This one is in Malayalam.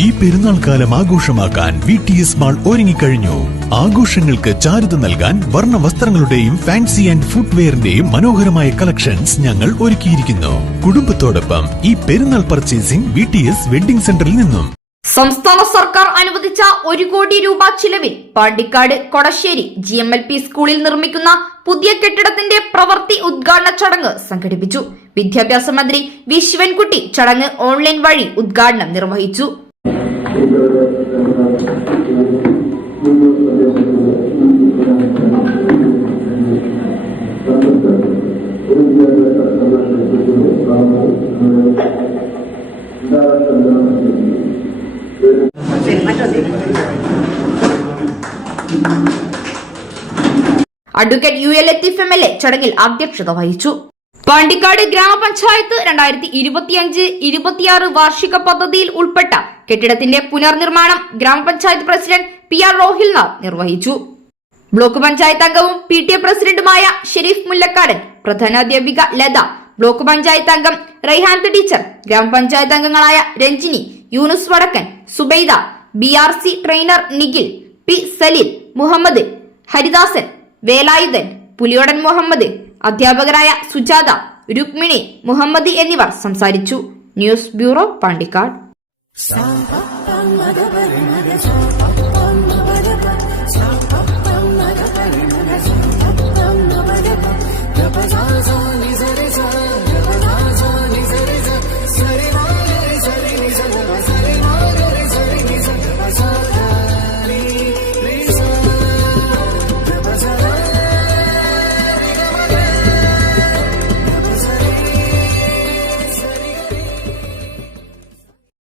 ഈ പെരുന്നാൾ കാലം ആഘോഷമാക്കാൻ VTS മാൾ ഒരുങ്ങിക്കഴിഞ്ഞു. ആഘോഷങ്ങൾക്ക് ചാരുത നൽകാൻ വർണ്ണ വസ്ത്രങ്ങളുടെയും ഫാൻസി ആൻഡ് ഫുട്വെയറിന്റെയും മനോഹരമായ കളക്ഷൻസ് ഞങ്ങൾ ഒരുക്കിയിരിക്കുന്നു. കുടുംബത്തോടൊപ്പം ഈ പെരുന്നാൾ പർച്ചേസിംഗ് VTS വെഡിംഗ് സെന്ററിൽ നിന്നും. സംസ്ഥാന സർക്കാർ അനുവദിച്ച 1 കോടി രൂപ ചിലവിൽ പാണ്ടിക്കാട് കൊടശ്ശേരി GMLP സ്കൂളിൽ നിർമ്മിക്കുന്ന പുതിയ കെട്ടിടത്തിന്റെ പ്രവൃത്തി ഉദ്ഘാടന ചടങ്ങ് സംഘടിപ്പിച്ചു. വിദ്യാഭ്യാസ മന്ത്രി വി ശിവൻകുട്ടി ചടങ്ങ് ഓൺലൈൻ വഴി ഉദ്ഘാടനം നിർവഹിച്ചു. അഡ്വക്കേറ്റ് UL ലത്തീഫ് MLA ചടങ്ങിൽ അധ്യക്ഷത വഹിച്ചു. പാണ്ടിക്കാട് ഗ്രാമപഞ്ചായത്ത് 2025-26 വാർഷിക പദ്ധതിയിൽ ഉൾപ്പെട്ട കെട്ടിടത്തിന്റെ പുനർനിർമ്മാണം ഗ്രാമപഞ്ചായത്ത് പ്രസിഡന്റ് PR റോഹിൽനാഥ് നിർവഹിച്ചു. ബ്ലോക്ക് പഞ്ചായത്ത് അംഗവും PTA പ്രസിഡന്റുമായ ഷെരീഫ് മുല്ലക്കാടൻ, പ്രധാനാധ്യാപിക ലത, ബ്ലോക്ക് പഞ്ചായത്ത് അംഗം റൈഹാൻത്ത് ടീച്ചർ, ഗ്രാമപഞ്ചായത്ത് അംഗങ്ങളായ Ranjini, Yunus Vadakkan, Subaida, BRC trainer Nikhil, P Saleel, Muhammad, Haridasan, Velayudhan, Puliyodan Muhammad, അധ്യാപകരായ സുജാത, രുക്മിണി, മുഹമ്മദ് എന്നിവർ സംസാരിച്ചു. News bureau, Pandikkad.